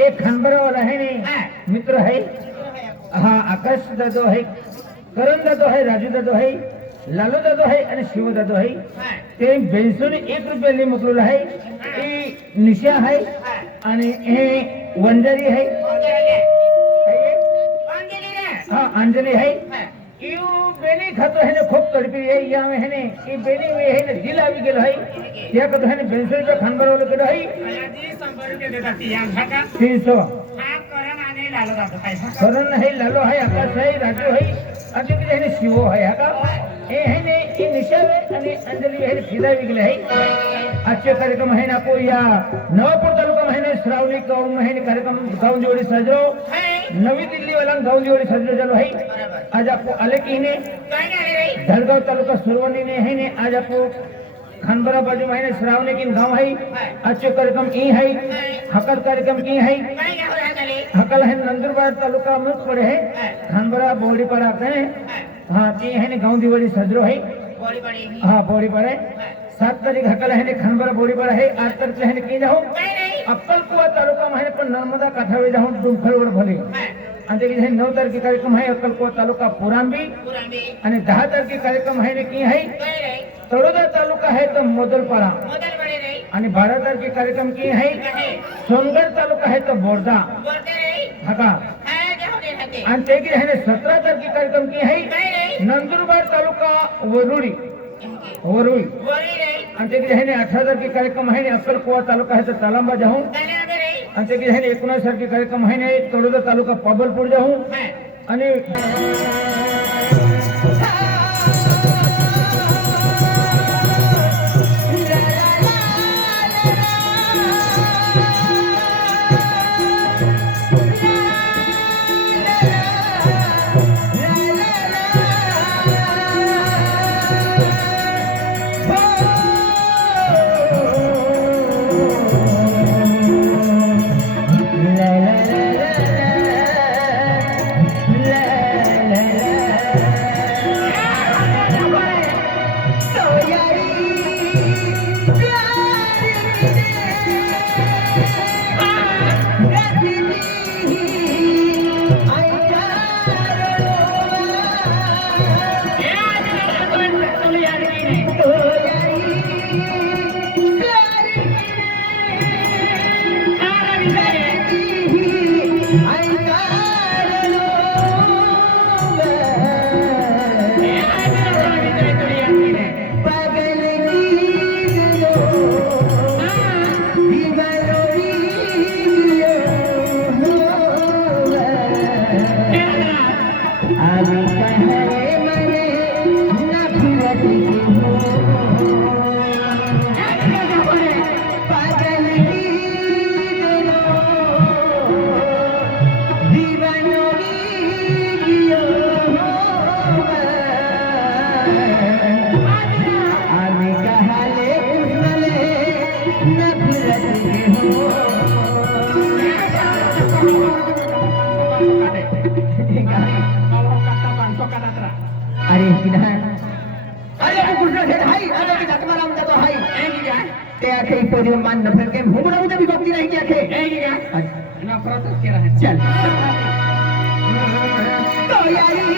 एक खंबरवाला है ने मित्र है हाँ आकाश दादो है करण दादो है राजू दादो है लालू दादो है आणि शिव दादो है ते बेंसून 1 रुपयाने मोकलेला आहे ई निशा है आणि हे वंजारी है हाँ अंजली है यू बेनी खातो है ने खूप तडपी है या में है ने ई बेनी वे है ने दिल आवी गेलो है या कतो है ने बेंसून पे खंबरवाला केलो है जी 100 रुपये देतात या घाटा 300 हा करण आणि लालू दादो पैसा करण है लालो है आकाश है राजू है आणि किती है शिवो है हा का हे है ने ई निशा आणि अंजली है फिदा विगले है आजचे कार्यक्रम है ना को या नवापूर तालुका महीने श्रावणी गाँव महीने कार्यक्रम गाँव जोड़ी सजो नवी दिल्ली वाला गाँव जोड़ी सजो चलो है आज आपको आले की ने धलगांव तालुका सुरवणी ने है ने आज आपको खनबरा बाजू महीने श्रावणी की गाँव है आजचे कार्यक्रम ई है हकल कार्यक्रम की है हकल है नंदुरबार तालुका में पड़े है खनबरा बोड़ी पड़ा है हाँ की है ने गाँव दिवाली सजरो है हाँ बोड़ी पड़े 7 तारीख हकल है ने खनबरा बोड़ी पड़ा है 8 तारीख है ने की जाओ अक्कलकुवा तालुका महीने पर नर्मदा काठावे जाऊं डुमखरवड भले आणि ते 9 तारखे कार्यक्रम है अक्कलकुवा तालुका पुरांबी आणि 10 तारखे कार्यक्रम है ने की है तळोदा तालुका है तो मोदलपाड़ा आणि 12 तारखे कार्यक्रम की है सोनगढ़ तालुका है तो बोर्दा हका आणि ते की है ने 17 तारखे कार्यक्रम की है नंदुरबार तालुका वरुडी वरुई आणि ते की है ने 18 तारखे कार्यक्रम है ने अक्कलकुवा तालुका है तो तालांबा जाऊं आणि ते की है ने 19 तारखे कार्यक्रम है ने तळोदा तालुका पबलपूर जाऊं आणि की ना अरे वो कृष्ण सेठ हाई अरे की धक्का मारा हमका तो हाई एक क्या ते आखे पोरी मान नफरत के भूगड़ा मुझे भी भक्ति नहीं की आखे एक क्या नफरत के रहे चल तो यारी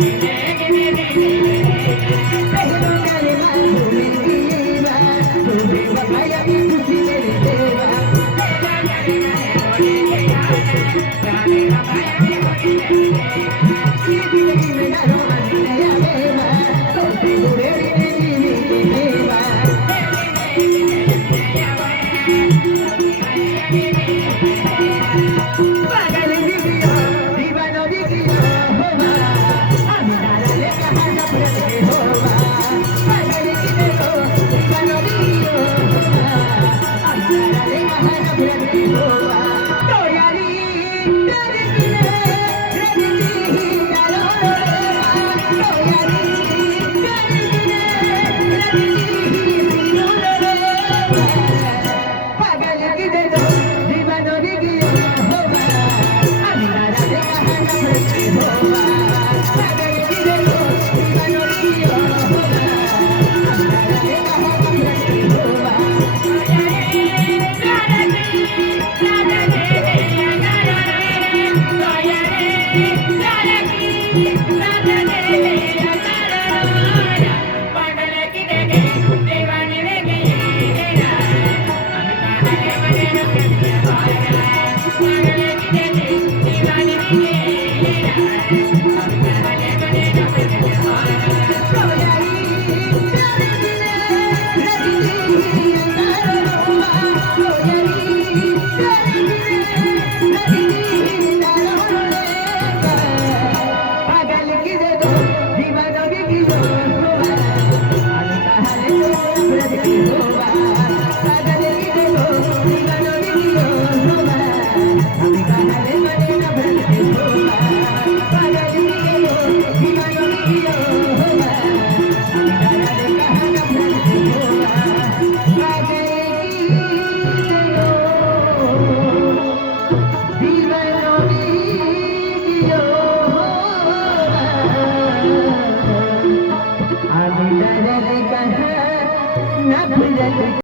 Yeah.